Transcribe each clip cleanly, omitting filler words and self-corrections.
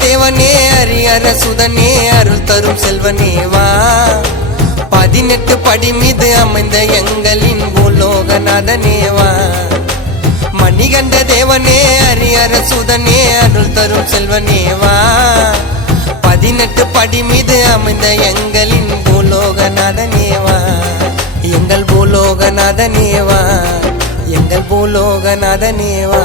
தேவனே ஹரிஹர சுதனே அருள் தரும் செல்வனேவா 18 படி மீது அமைந்த எங்களின் பூலோகநாதனேவா மணிகண்ட தேவனே ஹரிஹர சுதனே அருள் தரும் செல்வனேவா 18 படி மீது அமைந்த எங்களின் பூலோகநாதனேவா எங்கள் பூலோகநாதனேவா எங்கள் பூலோகநாதனேவா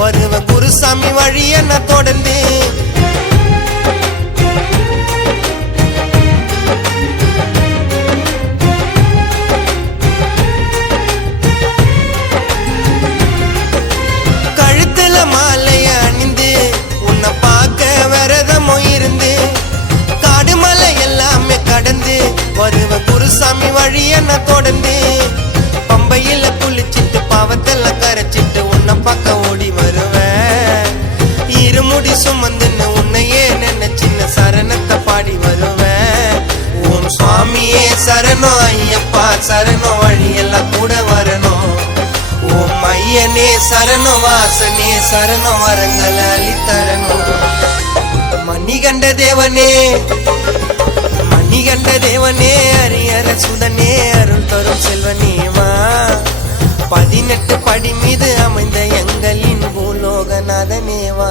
வருவ குருசாமி வழிய நான் தொடர்ந்து கழுத்துல மாலைய அணிந்து உன்னை பார்க்க விரதமோ இருந்து காடு மலை எல்லாமே கடந்து வருவ குருசாமி வழிய நான் தொடர்ந்து பம்பையில குளிச்சிட்டு பாவத்தெல்லாம் கரைச்சிட்டு உன்னை பார்க்க ஓடி வருவேன் இருமுடி சுமந்துன்னு உன்னையே நினைச்சின்ன சரணத்தை பாடி வருவேன் ஓம் சுவாமியே சரணம் ஐயப்பா சரணம் வழியெல்லாம் கூட வரணும் ஓம் ஐயனே சரணம் வாசனே சரணம் வரங்கள் அளித்தரணும் மணிகண்ட தேவனே மணிகண்ட தேவனே ஹரிஹர சுதனே அருள் தரும் செல்வனேவா 18 படி மீது அமைந்த எங்களின் பூலோகநாதனேவா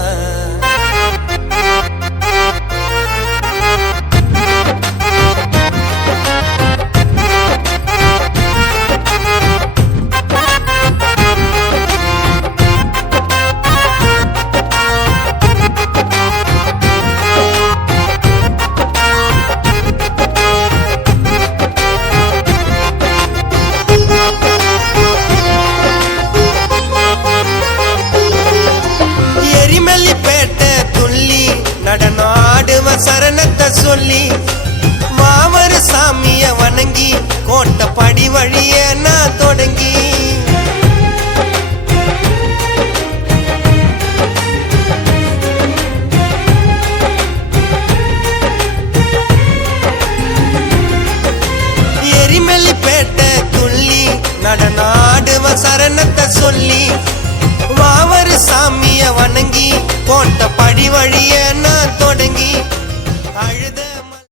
சரணத்தை சொல்லி மாவரு சாமிய வணங்கி கோட்டை படி வழிய நான் தொடங்கி எரிமலிப்பேட்டை துள்ளி நடனாடுவ சரணத்தை சொல்லி மாவரு சாமிய வணங்கி கோட்டை படி வழிய